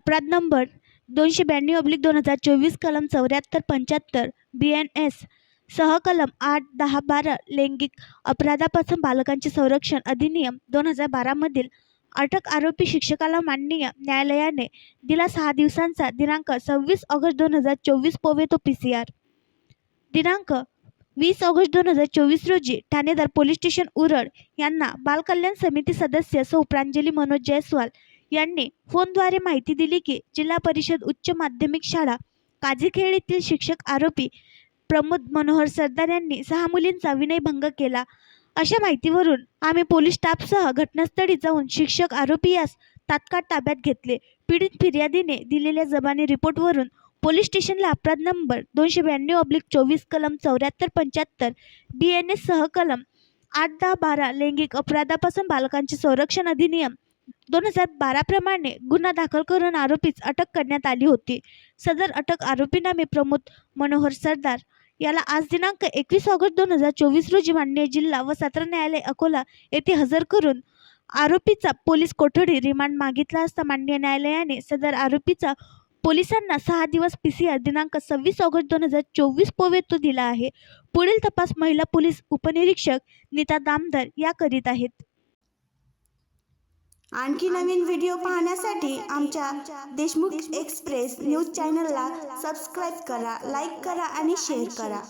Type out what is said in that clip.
अपराध नंबर 282/2024 कलम 74-75 BNS सह कलम 8, 10, 12 लैंगिक अपराधापासून बालकांचे संरक्षण अधिनियम 2012 मधील अटक आरोपी शिक्षकाला माननीय न्यायालयाने दिला 6 दिवसांचा दिनांक 26 ऑगस्ट 2024 पोवेतो PCR दिनांक 20 ऑगस्ट 2024 रोजी ठाणेदार पोलीस स्टेशन उरळ यांना बाल कल्याण समिती सदस्य सौ प्रांजली मनोज जयस्वाल यांनी फोनद्वारे माहिती दिली की जिल्हा परिषद उच्च माध्यमिक शाळा काजीखेड येथील शिक्षक आरोपी प्रमोद मनोहर सरदार यांनी 6 मुलींचा विनयभंग केला। अशा माहितीवरून आम्ही पोलीस स्टाफसह घटनास्थळी जाऊन शिक्षक आरोपी यास तात्काळ ताब्यात घेतले। पीडित फिर्यादीने दिलेल्या जबानी रिपोर्टवरून पोलीस स्टेशनला अपराध नंबर 282/24 कलम 74-75 BNS सह कलम 8, 10, 12 लैंगिक अपराधापासून बालकांचे संरक्षण अधिनियम 2012 प्रमाणे गुन्हा दाखल करून आरोपीस अटक करण्यात आली होती। सदर अटक आरोपी नामे प्रमोद मनोहर सरदार याला आज दिनांक 21 ऑगस्ट 2024 रोजी माननीय जिल्हा व सत्र न्यायालय अकोला येथे हजर करून आरोपीचा पोलीस कोठडी रिमांड मागितला असता माननीय न्यायालयाने सदर आरोपीचा पोलिसांना 6 दिवस PCR दिनांक 26 ऑगस्ट 2024 पोवेतो दिला आहे। पुढील तपास महिला पोलीस उपनिरीक्षक नीता दामदर या करीत आहेत। आणखी नवीन व्हिडिओ पाहण्यासाठी आमच्या देशमुख एक्सप्रेस न्यूज चॅनलला सबस्क्राईब करा, लाईक करा आणि शेअर करा।